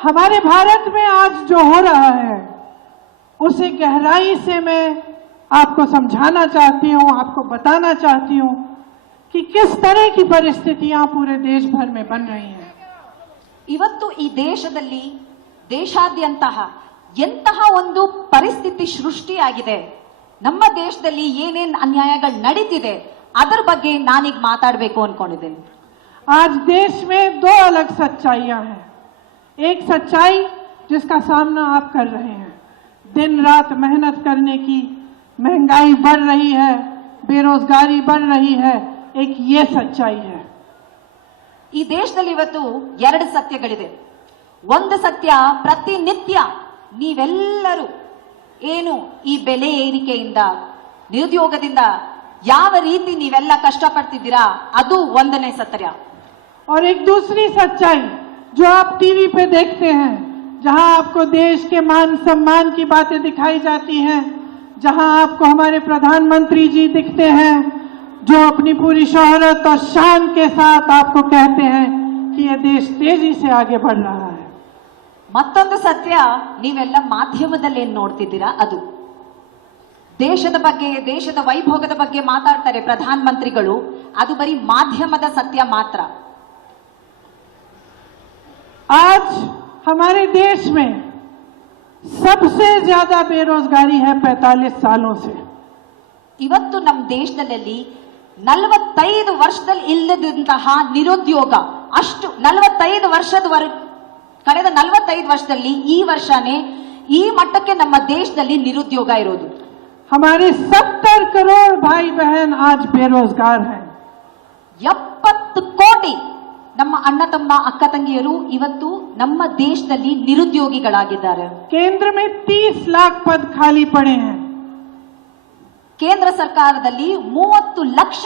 हमारे भारत में आज जो हो रहा है उसे गहराई से मैं आपको समझाना चाहती हूं, आपको बताना चाहती हूं कि किस तरह की परिस्थितियां पूरे देश भर में बन रही हैं। ಇವತ್ತು ಈ ದೇಶದಲ್ಲಿ ದೇಶಾದ್ಯಂತ ಎಂತಹ ಒಂದು ಪರಿಸ್ಥಿತಿ ಸೃಷ್ಟಿಯಾಗಿದೆ, ನಮ್ಮ ದೇಶದಲ್ಲಿ ಏನೇನ್ ಅನ್ಯಾಯಗಳು ನಡೀತಿದೆ ಅದರ ಬಗ್ಗೆ ನಾನೀಗ ಮಾತಾಡಬೇಕು ಅನ್ಕೊಂಡಿದ್ದೇನೆ। आज देश में दो अलग सच्चाइयां हैं। एक सच्चाई जिसका सामना आप कर रहे हैं, दिन रात मेहनत करने की, महंगाई बढ़ रही है, बेरोजगारी बढ़ रही है, एक ये सच्चाई है। ಈ ದೇಶದಲ್ಲಿ ಇವತ್ತು ಎರಡು ಸತ್ಯಗಳಿದೆ। ಒಂದು ಸತ್ಯ, ಪ್ರತಿನಿತ್ಯ ನೀವೆಲ್ಲರೂ ಏನು ಈ ಬೆಲೆ ಏರಿಕೆಯಿಂದ, ನಿರುದ್ಯೋಗದಿಂದ ಯಾವ ರೀತಿ ನೀವೆಲ್ಲ ಕಷ್ಟಪಡ್ತಿದ್ದೀರಾ ಅದು ಒಂದನೇ ಸತ್ಯ। और एक दूसरी सच्चाई जो आप टीवी पे देखते हैं, जहां आपको देश के मान सम्मान की बातें दिखाई जाती हैं, जहां आपको हमारे प्रधानमंत्री जी दिखते हैं जो अपनी पूरी शोहरत और शान के साथ आपको कहते हैं कि यह देश तेजी से आगे बढ़ रहा है। ಮತ್ತೊಂದು ಸತ್ಯ, ನೀವೆಲ್ಲ ಮಾಧ್ಯಮದಲ್ಲಿ ಏನ್ ನೋಡ್ತಿದ್ದೀರಾ ಅದು। ದೇಶದ ಬಗ್ಗೆ, ದೇಶದ ವೈಭೋಗದ ಬಗ್ಗೆ ಮಾತಾಡ್ತಾರೆ ಪ್ರಧಾನಮಂತ್ರಿಗಳು, ಅದು ಬರೀ ಮಾಧ್ಯಮದ ಸತ್ಯ ಮಾತ್ರ। आज हमारे देश में सबसे ज्यादा बेरोजगारी है 45 सालों से। ಇವತ್ತು ನಮ್ಮ ದೇಶದಲ್ಲಿ 45 ವರ್ಷದಲ್ಲಿ ಇಲ್ಲದಂತಹ ನಿರುದ್ಯೋಗ, ಅಷ್ಟು 45 ಕಳೆದ 45 ವರ್ಷದಲ್ಲಿ ಈ ವರ್ಷನೇ ಈ ಮಟ್ಟಕ್ಕೆ ನಮ್ಮ ದೇಶದಲ್ಲಿ ನಿರುದ್ಯೋಗ ಇರೋದು। हमारे 70 करोड़ भाई बहन आज बेरोजगार हैं। 70 ಕೋಟಿ ನಮ್ಮ ಅಣ್ಣ ತಮ್ಮ ಅಕ್ಕ ತಂಗಿಯರು ಇವತ್ತು ನಮ್ಮ ದೇಶದಲ್ಲಿ ನಿರುದ್ಯೋಗಿಗಳಾಗಿದ್ದಾರೆ। केंद्र में 30 लाख पद खाली पड़े हैं। ಕೇಂದ್ರ ಸರ್ಕಾರದಲ್ಲಿ 30 ಲಕ್ಷ